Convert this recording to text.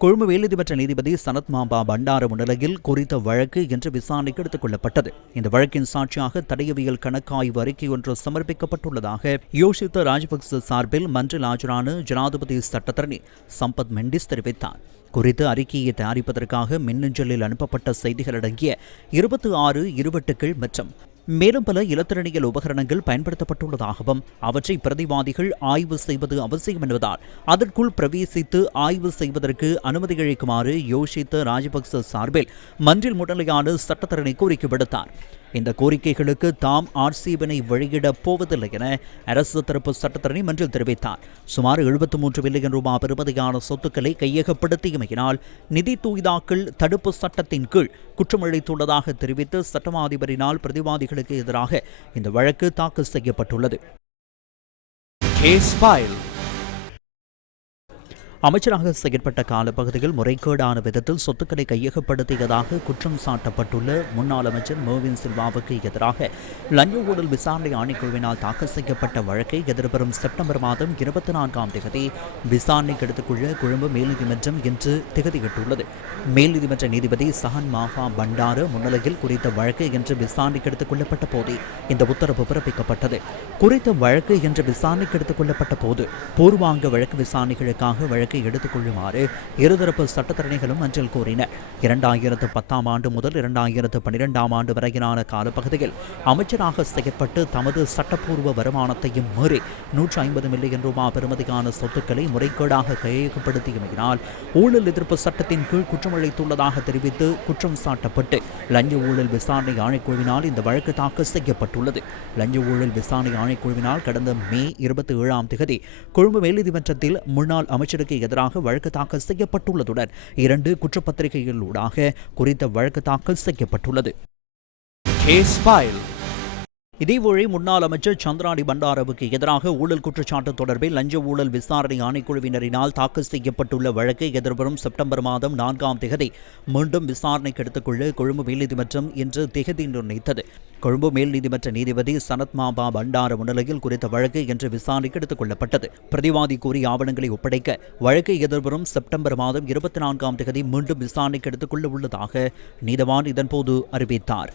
கொழும்பு மேல்நீதிமன்ற நீதிபதி சனத் மாபா பண்டார முன்னிலையில் குறித்த வழக்கு இன்று விசாரணைக்கு எடுத்துக் கொள்ளப்பட்டது. இந்த வழக்கின் சாட்சியாக தடயவியல் கணக்காய்வு அறிக்கை ஒன்று சமர்ப்பிக்கப்பட்டுள்ளதாக யோஷித்த ராஜபக்ச சார்பில் மன்றில் ஆஜரான ஜனாதிபதி சட்டத்தரணி சம்பத் மெண்டிஸ் தெரிவித்தார். குறித்து அறிக்கையை தயாரிப்பதற்காக மின்னஞ்சலில் அனுப்பப்பட்ட செய்திகள் அடங்கிய 26 இருவட்டுகள் மற்றும் மேலும் பல இலத்திரனியல் உபகரணங்கள் பயன்படுத்தப்பட்டுள்ளதாகவும் அவற்றை பிரதிவாதிகள் ஆய்வு செய்வது அவசியம் என்பதால் அதற்குள் பிரவேசித்து ஆய்வு செய்வதற்கு அனுமதி அளிக்குமாறு யோஷித்த ராஜபக்ச சார்பில் மன்றில் முன்னிலையான சட்டத்தரணி கோரிக்கை விடுத்தார். இந்த கோரிக்கைகளுக்கு தாம் ஆட்சேபனை வெளியிடப் போவதில்லை என அரசு தரப்பு சட்டத்தரணி மன்றில் தெரிவித்தார். சுமார் 73 மில்லியன் ரூபாய் பெறுமதியான சொத்துக்களை கையகப்படுத்தியமையினால் நிதி தூய்தாக்கல் தடுப்பு சட்டத்தின் கீழ் குற்றமளித்துள்ளதாக தெரிவித்து சட்டமா அதிபரினால் பிரதிவாதிகளுக்கு எதிராக இந்த வழக்கு தாக்கல் செய்யப்பட்டுள்ளது. அமைச்சராக செயற்பட்ட காலப்பகுதியில் முறைகேடான விதத்தில் சொத்துக்களை கையகப்படுத்தியதாக குற்றம் சாட்டப்பட்டுள்ள முன்னாள் அமைச்சர் மோவின் சில்வாவுக்கு எதிராக லஞ்ச ஊழல் விசாரணை ஆணைக்குழுவினால் தாக்கல் செய்யப்பட்ட வழக்கை எதிர்வரும் செப்டம்பர் மாதம் 24ஆம் தேதி விசாரணைக்கு எடுத்துக்கொள்ள கொழும்பு மேல்நீதிமன்றம் இன்று திகதியிட்டுள்ளது. மேல்நீதிமன்ற நீதிபதி சஹன் மாஃபா பண்டார முன்னிலையில் குறித்த வழக்கு இன்று விசாரணைக்கு எடுத்துக் கொள்ளப்பட்ட போது இந்த உத்தரவு பிறப்பிக்கப்பட்டது. குறித்த வழக்கு இன்று விசாரணைக்கு எடுத்துக் கொள்ளப்பட்ட போது பூர்வாங்க வழக்கு விசாரணைகளுக்காக வழக்கை எடுத்துக் கொள்ளுமாறு இருதரப்பு சட்டத்தரணிகளும் அஞ்சல் கோரினர். 2010ஆம் ஆண்டு முதல் 2012ஆம் ஆண்டு வரையிலான காலப்பகுதியில் அமைச்சராக செயற்பட்டு தமது சட்டப்பூர்வ வருமானத்தையும் மீறி 150 மில்லியன் ரூபாய் பெறுமதியான சொத்துக்களை முறைகேடாக கையகப்படுத்தியமையினால் ஊழல் எதிர்ப்பு சட்டத்தின் கீழ் குற்றமளித்துள்ளதாக தெரிவித்து குற்றம் சாட்டப்பட்டு லஞ்ச ஊழல் விசாரணை ஆணைக்குழுவினால் இந்த வழக்கு தாக்கல் செய்யப்பட்டுள்ளது. லஞ்ச ஊழல் விசாரணை ஆணைக்குழுவினால் கடந்த மே 27ஆம் தேதி கொழும்பு மேல்நீதிமன்றத்தில் முன்னாள் அமைச்சருக்கு எதிராக வழக்கு தாக்கல் செய்யப்பட்டுள்ளதுடன் 2 குற்றப்பத்திரிகைகளூடாக குறித்த வழக்கு தாக்கல் செய்யப்பட்டுள்ளது. இதேவேளை முன்னாள் அமைச்சர் சந்திராணி பண்டாரவுக்கு எதிராக ஊழல் குற்றச்சாட்டு தொடர்பில் லஞ்ச ஊழல் விசாரணை ஆணைக்குழுவினரினால் தாக்கல் செய்யப்பட்டுள்ள வழக்கை எதிர்வரும் செப்டம்பர் மாதம் 4ஆம் தேதி மீண்டும் விசாரணைக்கு எடுத்துக்கொள்ள கொழும்பு மேல்நீதிமன்றம் இன்று திகதி நிர்ணயித்தது. கொழும்பு மேல் நீதிமன்ற நீதிபதி சனத் மாபா பண்டார முன்னிலையில் குறித்த வழக்கு இன்று விசாரணைக்கு எடுத்துக் கொள்ளப்பட்டது. பிரதிவாதி கூறிய ஆவணங்களை ஒப்படைக்க வழக்கை எதிர்வரும் செப்டம்பர் மாதம் 24ஆம் தேதி மீண்டும் விசாரணைக்கு எடுத்துக் கொள்ள உள்ளதாக நீதவான் இதன்போது அறிவித்தார்.